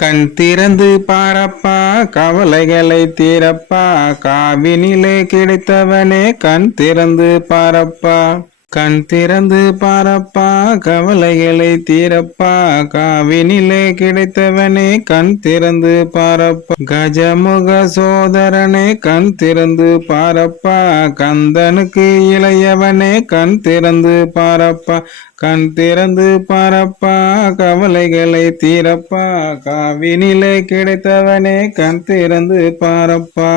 கண் திறந்து பாரப்பா கவலைகளை தீரப்பா. காவினிலே கிடைத்தவனே கண் திறந்து பாரப்பா. கண் திறந்து பாரப்பா கவலைகளை தீரப்பா காவினிலே கிடைத்தவனே கண் திறந்து பாரப்பா. கஜமுக சோதரனே கண் திறந்து பாரப்பா கந்தனுக்கு இளையவனே கண் திறந்து பாரப்பா. கண் திறந்து பாரப்பா கவலைகளை தீரப்பா காவினிலே கிடைத்தவனே கண் திறந்து பாரப்பா.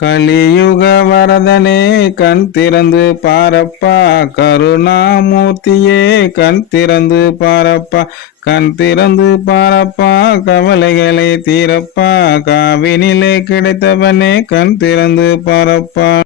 கலியுக வரதனே கண் திறந்து பாரப்பா. கருணாமூர்த்தியே கண் திறந்து பாரப்பா. கண் திறந்து பாரப்பா. கவலைகளை தீரப்பா. காவினிலே கிடைத்தவனே கண் திறந்து பாரப்பா.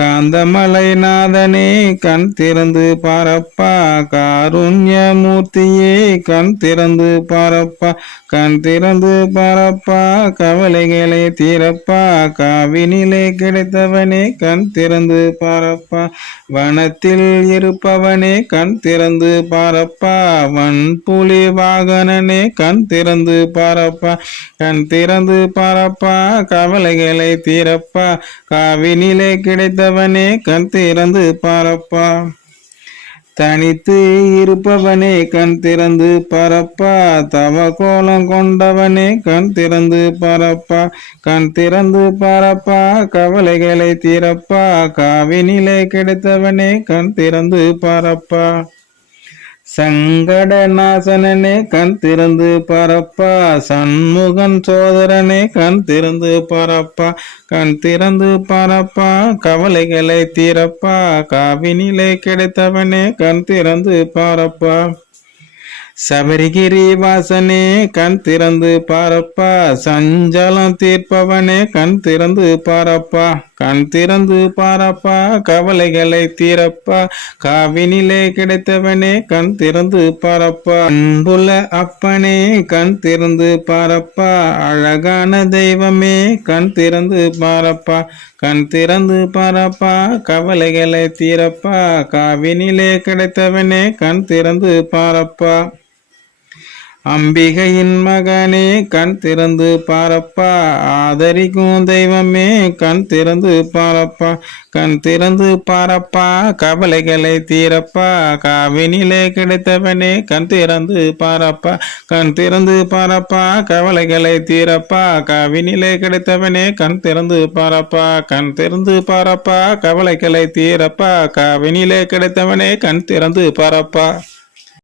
காந்தமலை நாதனே கண் திறந்து பாரப்பா. காருண்யமூர்த்தியே கண் திறந்து பாரப்பா. கண் திறந்து பாரப்பா கவலைகளை தீரப்பா. காவினிலே கிடைத்தவனே கண் திறந்து பாரப்பா. வனத்தில் இருப்பவனே கண் திறந்து பாரப்பா. வன்புலி வாகனனே கண் திறந்து பாரப்பா. கண் திறந்து பாரப்பா கவலைகளை தீரப்பா. காவினிலே கிடைத்தவனே கண் திறந்து பாரப்பா. தனித்து இருப்பவனே கண் திறந்து பரப்பா. தவ கோலம் கொண்டவனே கண் திறந்து பரப்பா. கண் திறந்து பரப்பா கவலைகளை தீரப்பா காவினிலே கிடைத்தவனே கண் திறந்து பரப்பா. சங்கட நாசனனே கண் திறந்து பரப்பா. சண்முகன் சோதரனே கண் திறந்து பரப்பா. கண் திறந்து பரப்பா கவலைகளை தீரப்பா காவினிலே கிடைத்தவனே கண் திறந்து பாரப்பா. சபரிகிரி வாசனே கண் திறந்து பாரப்பா. சஞ்சலம் தீர்ப்பவனே கண் திறந்து பாரப்பா. கண் திறந்து பாரப்பா கவலைகளை தீரப்பா. காவினிலே கிடைத்தவனே கண் திறந்து பாரப்பா. அன்புள்ள அப்பனே கண் திறந்து பாரப்பா. அழகான தெய்வமே கண் திறந்து பாரப்பா. கண் திறந்து பாரப்பா கவலைகளை தீரப்பா. காவினிலே கிடைத்தவனே கண் திறந்து பாரப்பா. அம்பிகையின் மகனே கண் திறந்து பாரப்பா. ஆதரிக்கும் தெய்வமே கண் திறந்து பாரப்பா. கண் திறந்து பாரப்பா கவலைகளை தீரப்பா. காவினிலே கிடைத்தவனே கண் திறந்து பாரப்பா. கண் திறந்து பாரப்பா கவலைகளை தீரப்பா. காவினிலே கிடைத்தவனே கண் திறந்து பாரப்பா. கண் திறந்து பாரப்பா கவலைகளை தீரப்பா. காவினிலே கிடைத்தவனே கண் திறந்து பாரப்பா.